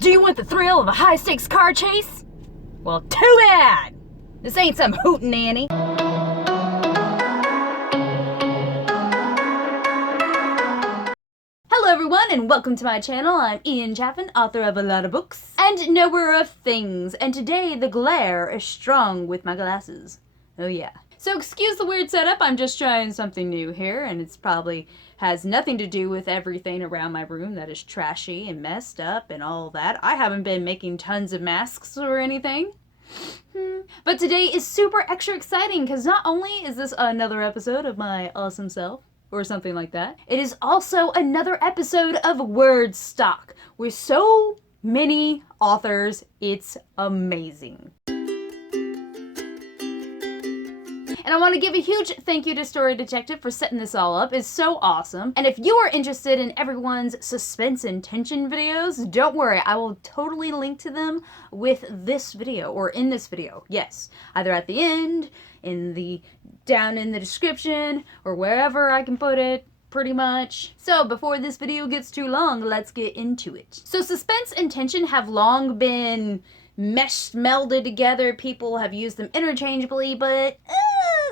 Do you want the thrill of a high-stakes car chase? Well, too bad! This ain't some hootenanny. Hello everyone and welcome to my channel. I'm Ian Chaffin, author of a lot of books and knower of things, and today the glare is strong with my glasses. Oh yeah. So excuse the weird setup, I'm just trying something new here, and it's probably has nothing to do with everything around my room that is trashy and messed up and all that. I haven't been making tons of masks or anything. But today is super extra exciting because not only is this another episode of my awesome self, or something like that, it is also another episode of Wordstock with so many authors, it's amazing. And I want to give a huge thank you to Story Detective for setting this all up. It's so awesome. And if you are interested in everyone's suspense and tension videos, don't worry, I will totally link to them with this video, or in this video. Yes, either at the end, down in the description, or wherever I can put it, pretty much. So before this video gets too long, let's get into it. So suspense and tension have long been melded together. People have used them interchangeably, but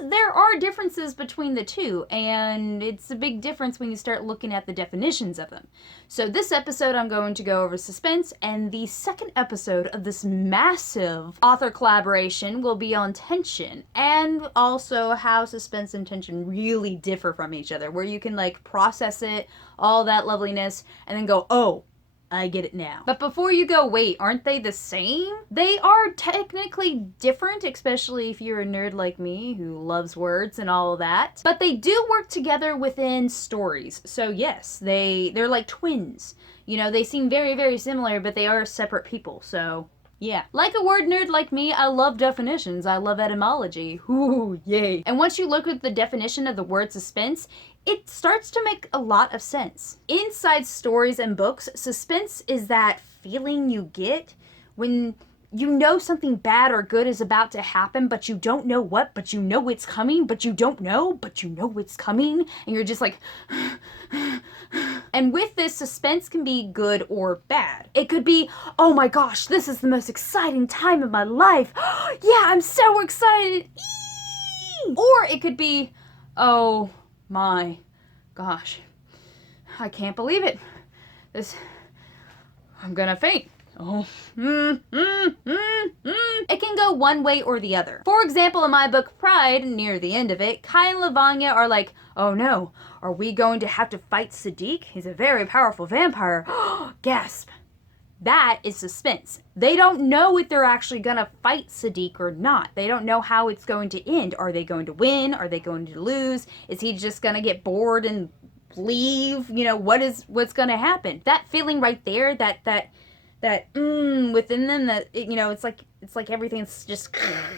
there are differences between the two, and it's a big difference when you start looking at the definitions of them. So this episode I'm going to go over suspense, and the second episode of this massive author collaboration will be on tension, and also how suspense and tension really differ from each other, where you can like process it, all that loveliness, and then go, oh, I get it now. But before you go, wait, aren't they the same? They are technically different, especially if you're a nerd like me who loves words and all of that. But they do work together within stories. So yes, they're like twins. You know, they seem very, very similar, but they are separate people. So yeah. Like a word nerd like me, I love definitions. I love etymology. Ooh, yay. And once you look at the definition of the word suspense, it starts to make a lot of sense. Inside stories and books, suspense is that feeling you get when you know something bad or good is about to happen, but you don't know what, but you know it's coming, but you don't know, but you know it's coming, and you're just like, and with this, suspense can be good or bad. It could be, oh my gosh, this is the most exciting time of my life. Yeah, I'm so excited. Eee! Or it could be, oh my gosh, I can't believe it. I'm gonna faint. Oh. It can go one way or the other. For example, in my book Pride, near the end of it, Kai and Lavanya are like, oh no, are we going to have to fight Sadiq? He's a very powerful vampire. Gasp. That is suspense. They don't know if they're actually gonna fight Sadiq or not. They don't know how it's going to end. Are they going to win? Are they going to lose? Is he just gonna get bored and leave? You know, what's gonna happen? That feeling right there, that within them, that you know, it's like everything's just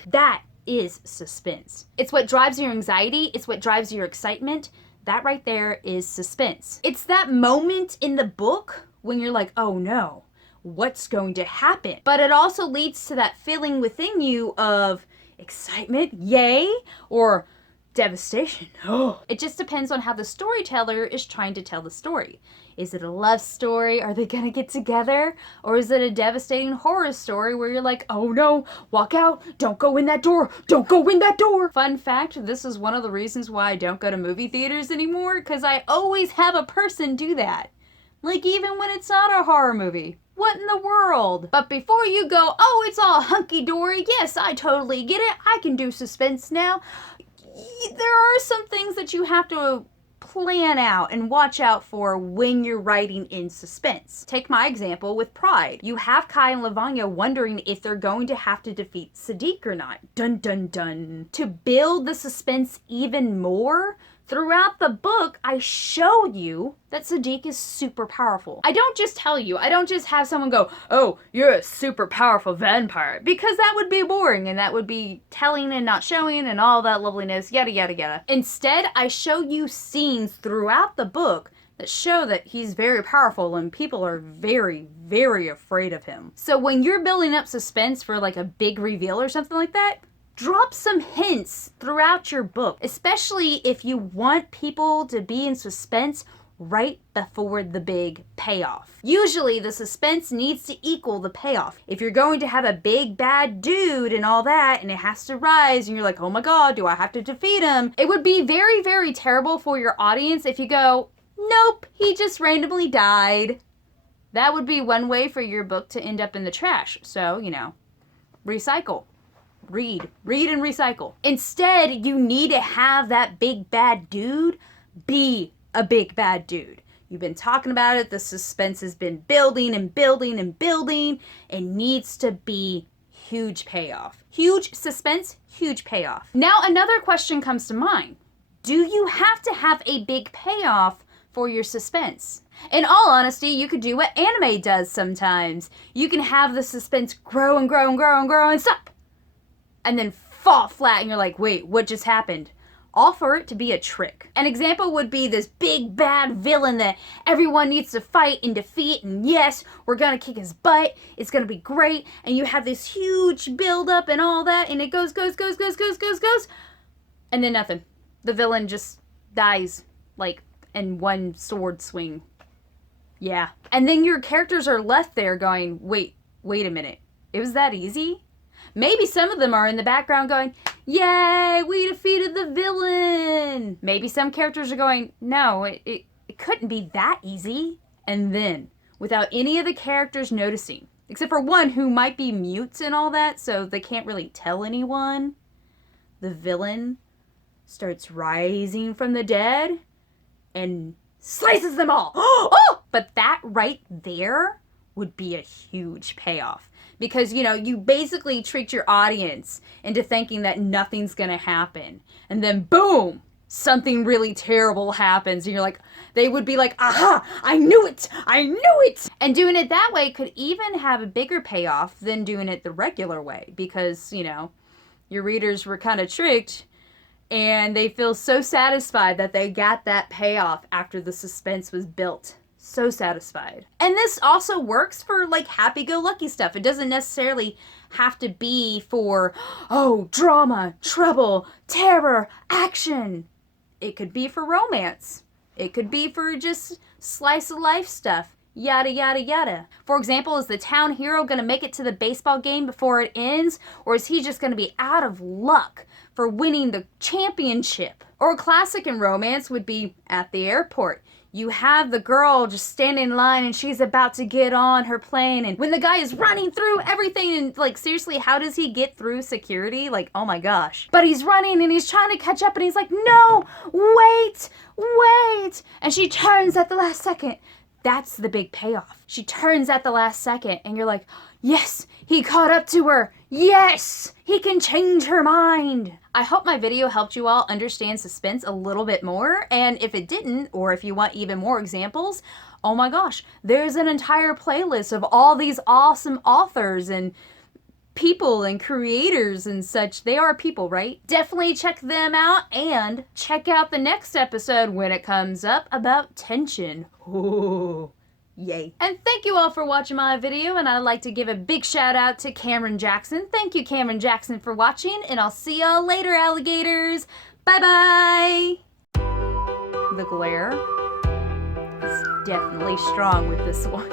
that is suspense. It's what drives your anxiety. It's what drives your excitement. That right there is suspense. It's that moment in the book when you're like, oh no, what's going to happen? But it also leads to that feeling within you of excitement, yay, or devastation. Oh. It just depends on how the storyteller is trying to tell the story. Is it a love story? Are they gonna get together? Or is it a devastating horror story where you're like, oh no, walk out, don't go in that door, don't go in that door. Fun fact, this is one of the reasons why I don't go to movie theaters anymore, because I always have a person do that. Like even when it's not a horror movie. What in the world? But before you go, oh, it's all hunky-dory, yes, I totally get it, I can do suspense now. There are some things that you have to plan out and watch out for when you're writing in suspense. Take my example with Pride. You have Kai and Lavanya wondering if they're going to have to defeat Sadiq or not. Dun dun dun. To build the suspense even more, throughout the book, I show you that Sadiq is super powerful. I don't just tell you, I don't just have someone go, oh, you're a super powerful vampire, because that would be boring and that would be telling and not showing and all that loveliness, yada yada yada. Instead, I show you scenes throughout the book that show that he's very powerful and people are very, very afraid of him. So when you're building up suspense for like a big reveal or something like that, drop some hints throughout your book, especially if you want people to be in suspense right before the big payoff. Usually the suspense needs to equal the payoff. If you're going to have a big bad dude and all that, and it has to rise, and you're like, oh my god, do I have to defeat him? It would be very, very terrible for your audience if you go, nope, he just randomly died. That would be one way for your book to end up in the trash. So, you know, recycle. Read and recycle. Instead, you need to have that big bad dude be a big bad dude. You've been talking about it. The suspense has been building and building and building. It needs to be huge payoff. Huge suspense, huge payoff. Now, another question comes to mind. Do you have to have a big payoff for your suspense? In all honesty, you could do what anime does sometimes. You can have the suspense grow and grow and grow and grow and stop. And then fall flat and you're like, wait, what just happened? All for it to be a trick. An example would be this big bad villain that everyone needs to fight and defeat, and yes, we're gonna kick his butt, it's gonna be great, and you have this huge build up and all that, and it goes, and then nothing. The villain just dies, like, in one sword swing. Yeah. And then your characters are left there going, wait a minute. It was that easy? Maybe some of them are in the background going, yay, we defeated the villain. Maybe some characters are going, no, it couldn't be that easy. And then, without any of the characters noticing, except for one who might be mute and all that, so they can't really tell anyone, the villain starts rising from the dead and slices them all. Oh! But that right there would be a huge payoff. Because, you know, you basically tricked your audience into thinking that nothing's gonna happen. And then boom, something really terrible happens. And you're like, they would be like, aha, I knew it. And doing it that way could even have a bigger payoff than doing it the regular way. Because, you know, your readers were kind of tricked and they feel so satisfied that they got that payoff after the suspense was built. So satisfied. And this also works for like happy-go-lucky stuff. It doesn't necessarily have to be for, oh, drama, trouble, terror, action. It could be for romance. It could be for just slice of life stuff. Yada, yada, yada. For example, is the town hero going to make it to the baseball game before it ends? Or is he just going to be out of luck for winning the championship? Or a classic in romance would be at the airport. You have the girl just standing in line and she's about to get on her plane, and when the guy is running through everything, and like, seriously, how does he get through security? Like, oh my gosh. But he's running and he's trying to catch up and he's like, no, wait. And she turns at the last second. That's the big payoff. She turns at the last second and you're like, yes, he caught up to her. Yes, he can change her mind. I hope my video helped you all understand suspense a little bit more. And if it didn't, or if you want even more examples, oh my gosh, there's an entire playlist of all these awesome authors and people and creators and such. They are people, right? Definitely check them out and check out the next episode when it comes up about tension. Ooh. Yay. And thank you all for watching my video, and I'd like to give a big shout out to Cameron Jackson. Thank you, Cameron Jackson, for watching, and I'll see y'all later, alligators. Bye-bye. The glare is definitely strong with this one.